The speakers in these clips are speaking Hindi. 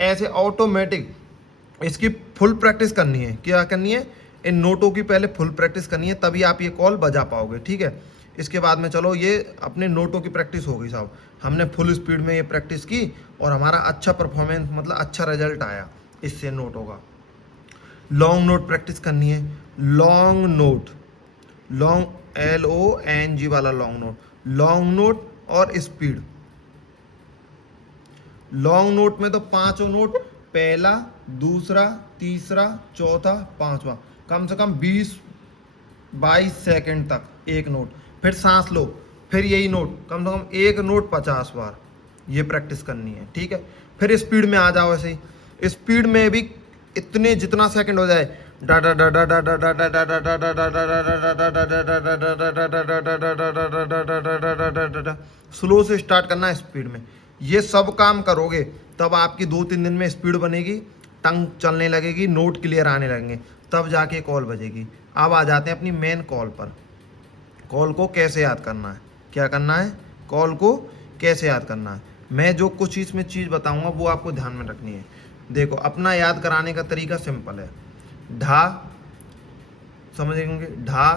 ऐसे ऑटोमेटिक इसकी फुल प्रैक्टिस करनी है। क्या करनी है? इन नोटों की पहले फुल प्रैक्टिस करनी है, तभी आप ये कॉल बजा पाओगे। ठीक है, इसके बाद में चलो ये अपने नोटों की प्रैक्टिस हो गई साहब, हमने फुल स्पीड में ये प्रैक्टिस की और हमारा अच्छा परफॉर्मेंस मतलब अच्छा रिजल्ट आया इससे नोटों का। लॉन्ग नोट प्रैक्टिस करनी है। लॉन्ग नोट, लॉन्ग LONG वाला लॉन्ग नोट, लॉन्ग नोट और स्पीड। लॉन्ग नोट में तो पांचों नोट, पहला, दूसरा, तीसरा, चौथा, पांचवा, कम से कम 20-22 सेकंड तक एक नोट। फिर सांस लो, फिर यही नोट, कम से कम एक नोट 50 बार, ये प्रैक्टिस करनी है। ठीक है, फिर स्पीड में आ जाओ। ऐसे ही स्पीड में भी इतने जितना सेकंड हो जाए, स्लो से स्टार्ट करना है स्पीड में। ये सब काम करोगे तब आपकी 2-3 दिन में स्पीड बनेगी, टंग चलने लगेगी, नोट क्लियर आने लगेंगे, तब जाके कॉल बजेगी। अब आ जाते हैं अपनी मेन कॉल पर। कॉल को कैसे याद करना है, क्या करना है, कॉल को कैसे याद करना है। मैं जो कुछ इसमें चीज़ बताऊंगा वो आपको ध्यान में रखनी है। देखो, अपना याद कराने का तरीका सिंपल है। ढा, समझेंगे, ढा,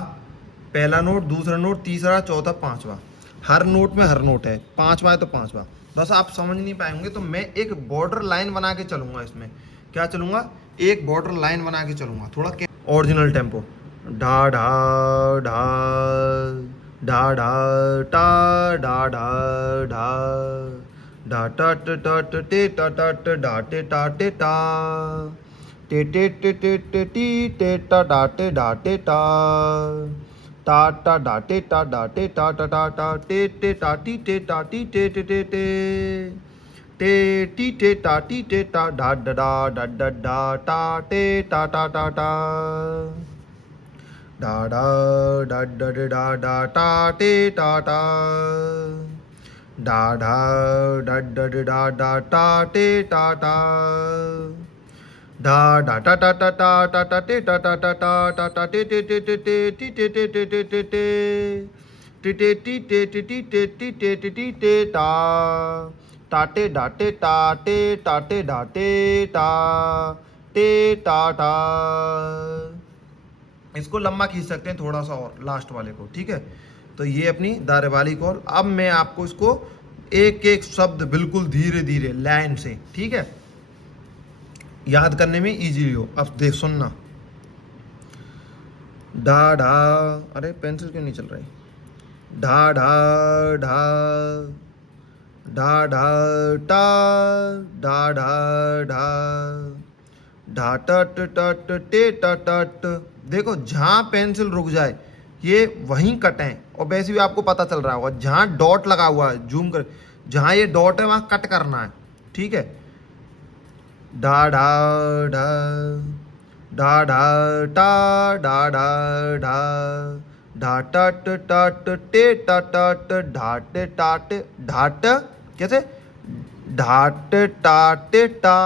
पहला नोट, दूसरा नोट, तीसरा, चौथा, पांचवा। हर नोट में हर नोट है, पांचवा है तो पांचवा। बस आप समझ नहीं पाएंगे तो मैं एक बॉर्डर लाइन बना के चलूंगा। इसमें क्या चलूंगा? एक बॉर्डर लाइन बना के चलूंगा, थोड़ा ओरिजिनल टेम्पो। ढा ढा ढा ढा ढा टा ढा ढा ढा ढा टा ट टा ट टे टा टा ट ढा टे टा टे टा टे टे टे टे टे टी टे टा डा टे ढा टे टा टा टा डा टे टा डा टे टा टा टा टा टे टे टा टी टे टा टी टे टे टे टे टे टी टे टा टी टे टा डा डा डा डा डा डा टा टे टा टा टा टा डा डा डा डा डा डा टा टे टा टा डा डा डा डा डा डा टा टे टा टा डा डा टा टा टा टा टा टा टे टा टा टा टा टा टा टे टे टे टे टे टी टे टे टे टे टे टे टे टी टे टी टी टे टी टे टी टी टे टा टाटे डाटे टाटे टाटे डाटे टा टे टा टा। इसको लंबा खींच सकते हैं थोड़ा सा और, लास्ट वाले को। ठीक है, तो ये अपनी दारे वाली कॉल। अब मैं आपको इसको एक एक शब्द बिल्कुल धीरे धीरे लाइन से, ठीक है, याद करने में इजी हो। अब देख सुनना। ढा ढा, अरे पेंसिल क्यों नहीं चल रही? ढा ढा ढा ढा ढा टा ढा ढा ढा ढा टट टट टे टट। देखो, जहाँ पेंसिल रुक जाए ये वहीं कटें, और वैसे भी आपको पता चल रहा होगा जहाँ डॉट लगा हुआ है, जूम कर, जहाँ ये डॉट है वहाँ कट करना है। ठीक है, डा ढा ढा डा ढा टा डा ढा ढा ढा टट टट टे टट ढाट टाट ढाट, कैसे? ढाट टाटे टा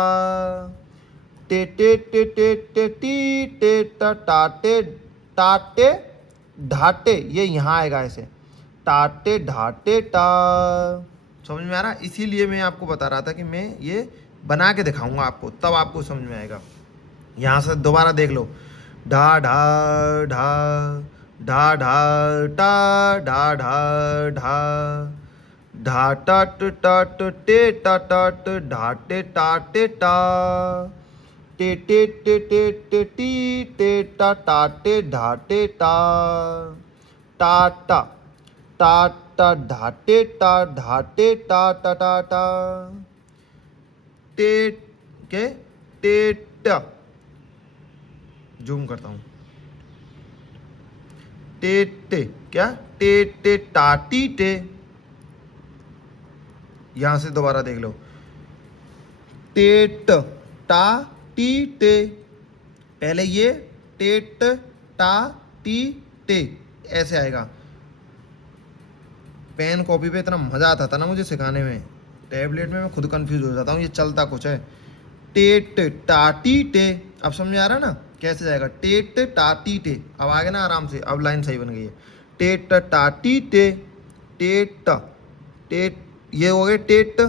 टे टे टे टे टे टी टे टाटे टाटे ढाटे, ये यहाँ आएगा ऐसे, टाटे ढाटे टा। समझ में आ रहा? इसीलिए मैं आपको बता रहा था कि मैं ये बना के दिखाऊंगा आपको, तब आपको समझ में आएगा। यहाँ से दोबारा देख लो। ढा ढा ढा ढा ढा टा ढा ढा ढा ढा टट टट टे टट ढाटे टाटे टा टे टे टे टे टे टी टे टा टाटे ढाटे टा टाटा टाटा ढाटे टा ढाटे टा टा टा टा टे के टेट, जूम करता हूँ, टेटे, क्या? टेटे टाटी टे। यहां से दोबारा देख लो। टेट टा टी टे, पहले ये टेट टा टी टे ऐसे आएगा। पेन कॉपी पे इतना मजा आता था ना मुझे सिखाने में, टैबलेट में मैं खुद कंफ्यूज हो जाता हूँ, ये चलता कुछ है। टेट टाटी टे, अब समझ में आ रहा है ना कैसे जाएगा? टेट टाटी टे, अब आगे ना आराम से, अब लाइन सही बन गई है। टेट टाटी टे, टेट टेट, ये हो गए टेट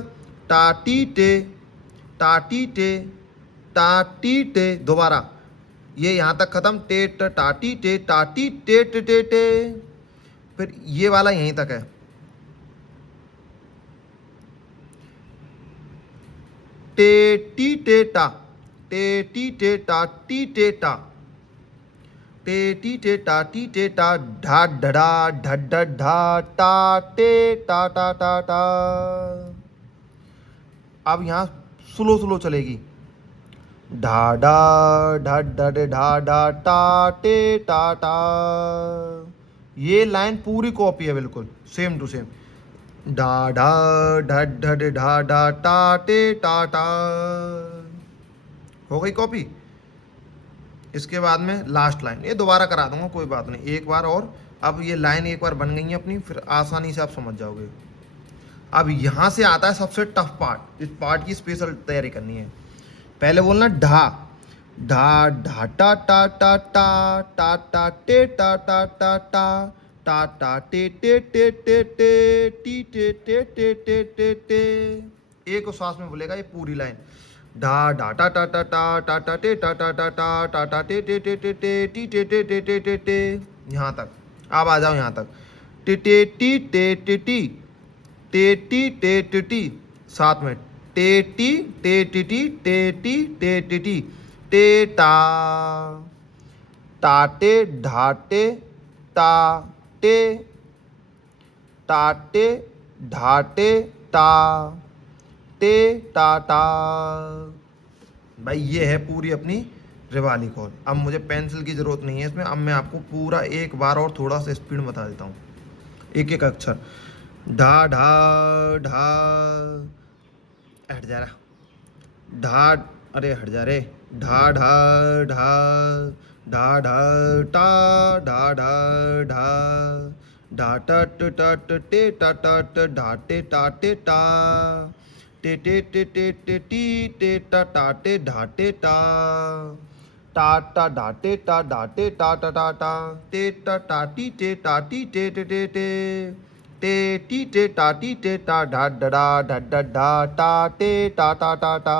टाटी टे, टाटी टे, टाटी टे, दोबारा ये यहाँ तक खत्म, टे ट टाटी टे, टाटी टे टे टे टे, फिर ये वाला यहीं तक है, टे टी टे टा, टे टी टे टा टी टे टा, टे टी टे टा टी टे टा, ढा ढड़ा ढड ढा टा टे टा टा टा टा। अब यहाँ स्लो स्लो चलेगी, ढा डा ढा ढड ढा डा टा टे टा टा। ये लाइन पूरी कॉपी है बिल्कुल सेम टू सेम, डा डा ढड ढड ढा डा टा टे टा टा। हो गई कॉपी। इसके बाद में लास्ट लाइन, ये दोबारा करा दूंगा कोई बात नहीं, एक बार और। अब ये लाइन एक बार बन गई है अपनी, फिर आसानी से आप समझ जाओगे। अब यहाँ से आता है सबसे टफ पार्ट, इस पार्ट की स्पेशल तैयारी करनी है। पहले बोलना ढा, ढा ढा टा टा टा टा टा टा टे टा टा टा टा टा टा टे टे टे टे टे टी टे टे टे टे टे टे। एक श्वास में बोलेगा ये पूरी लाइन, ढा ढा टा टा टा टा टा टा टे टा टा टा टा टा टा टे टे टे टे टे टी टे टे टे टे टे टे। यहाँ तक। अब आ जाओ यहाँ तक, टे टे टी टे टे टी, टे टी टे टे टी, साथ में टे टी टे टी टी, टे टी टे टी टी, टे टा, टाटे ढाटे टा टे, टाटे ढाटे टा टे टा टा। भाई ये है पूरी अपनी रिवाली कॉल। अब मुझे पेंसिल की ज़रूरत नहीं है इसमें, अब मैं आपको पूरा एक बार और थोड़ा सा स्पीड में बता देता हूँ, एक एक अक्षर। ढा ढा ढा, हट जा रहा, ढा, अरे हट जा रे, ढा ढा ढा, ढा ढा टा, ढा ढा ढा, ढा टट टट टे टट ढा टे टा टे टा, टे टे टे टे टे टी टे टा टा टे ढा टे टा, टा टा ढा टे टा ढा टे टा टा टा टा, टे टा टा टी टे टा टी टे टे टे टे, टे टी टे टा टी टे टा ढा डा ढा ढा ढा टा टे टा टा टा टा,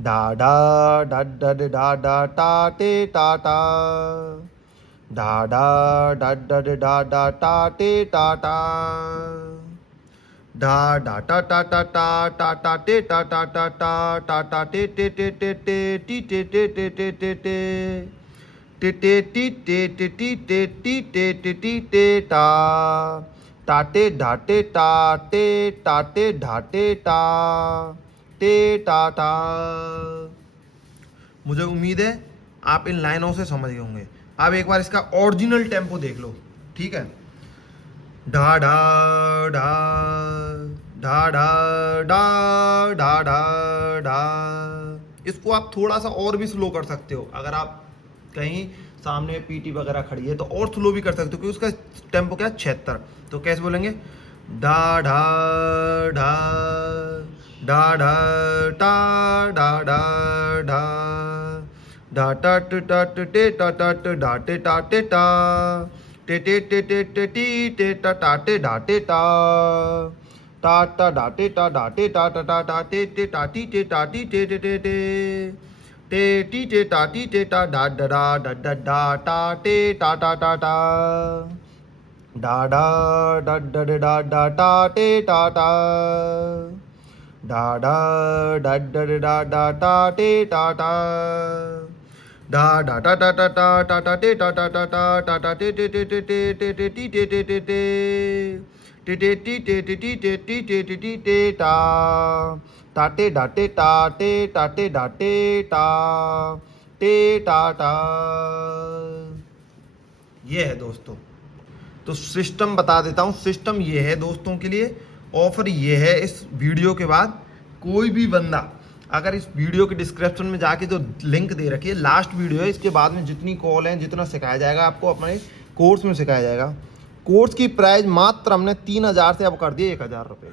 ढा ढा ढा ढा ढा ढा टा टे टा टा, ढा ढा ढा ढा ढा ढा टा टे टा टा, ढा ढा टा टा टा टा टा टा टे टा टा टा टा टा टा टे टे टे टे टे टी टे टे टे टे टे टे, टे टे टी टे टे टी टे टी टे टे टी टे टा, टाटे ढाटे टा टे टाटे ढाटे टा टे टा टा। मुझे उम्मीद है आप इन लाइनों से समझ गए होंगे। अब एक बार इसका ओरिजिनल टेम्पो देख लो, ठीक है। ढा ढा ढा, ढा ढा ढा, ढा ढा ढा। इसको आप थोड़ा सा और भी स्लो कर सकते हो, अगर आप कहीं सामने पीटी वगैरह खड़ी है तो और स्लो भी कर सकते हो, क्योंकि उसका टेम्पो क्या है 76। तो कैसे बोलेंगे, डा ढा ढा, डा ढा टा, डा ढा ढा, डा टट टट टे टट ढा टे टा टे टा, टे टे टे टे टे टी टे टा टा टे ढा टे टा, टा टा डा टे टा ढा टे टा टा टा टा टे टे टा टी टे टा टी टे टे टे टे, टे टी टे टा टी टे टा डा डा डा डा डा टा टे टा टा टा टा, डा डा डा डा डा डा टा टे टा टा, डा डा डा डा डा डा टा टे टा टा, डा डा टा टा टा टा टा टा टे टा टा टा टा टा टा टे टे टे टे टे टे टे टी टे टे टे टे, टे टे टी टे टे टी टे टी टे टे टी टे टा, टाटे डाटे टा टे टाटे डाटे टा टे टा टा। ये है दोस्तों, तो सिस्टम बता देता हूँ। सिस्टम ये है दोस्तों के लिए, ऑफर ये है। इस वीडियो के बाद कोई भी बंदा अगर इस वीडियो के डिस्क्रिप्शन में जाके जो लिंक दे रखी है, लास्ट वीडियो है, इसके बाद में जितनी कॉल है, जितना सिखाया जाएगा आपको अपने कोर्स में सिखाया जाएगा। कोर्स की प्राइस मात्र हमने 3000 से अब कर दिए 1000 रुपये।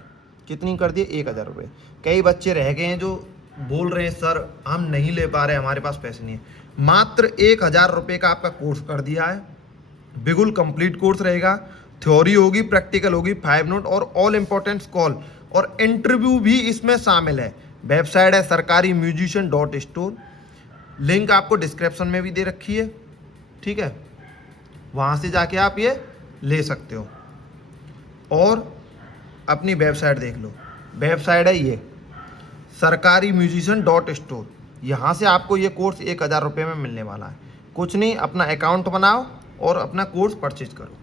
कितनी कर दिए? 1000 रुपये। कई बच्चे रह गए हैं जो बोल रहे हैं सर हम नहीं ले पा रहे, हमारे पास पैसे नहीं है। मात्र 1000 रुपये का आपका कोर्स कर दिया है। बिल्कुल कंप्लीट कोर्स रहेगा। थ्योरी होगी, प्रैक्टिकल होगी, 5 नोट और ऑल इम्पोर्टेंट्स कॉल और इंटरव्यू भी इसमें शामिल है। वेबसाइट है सरकारी म्यूजिशियन डॉट स्टोर, लिंक आपको डिस्क्रिप्शन में भी दे रखी है, ठीक है, वहाँ से जाके आप ये ले सकते हो और अपनी वेबसाइट देख लो। वेबसाइट है ये सरकारी म्यूजिशियन डॉट स्टोर, यहाँ से आपको ये कोर्स 1000 रुपये में मिलने वाला है। कुछ नहीं, अपना अकाउंट बनाओ और अपना कोर्स परचेज करो।